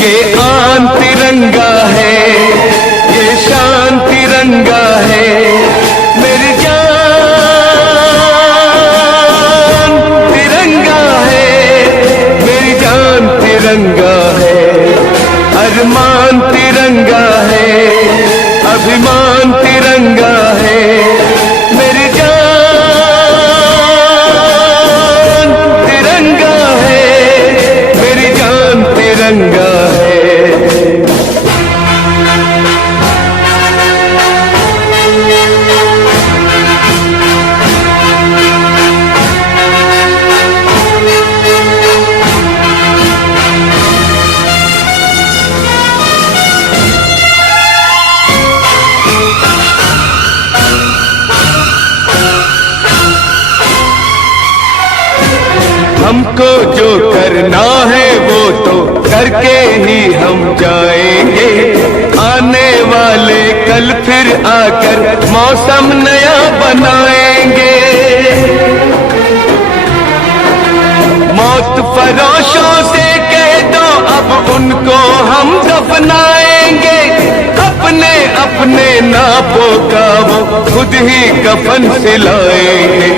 ये आन तिरंगा है, ये शान तिरंगा है, मेरी जान तिरंगा है, मेरी जान तिरंगा है, अरमान तिरंगा है, अभिमान तिरंगा है, मेरी जान तिरंगा है, मेरी जान तिरंगा है। हमको जो करना है वो तो करके ही हम जाएंगे, आने वाले कल फिर आकर मौसम नया बनाएंगे। मौत फरोशों से कह दो अब उनको हम दफनाएंगे, अपने अपने नापों का वो खुद ही कफन सिलाएंगे।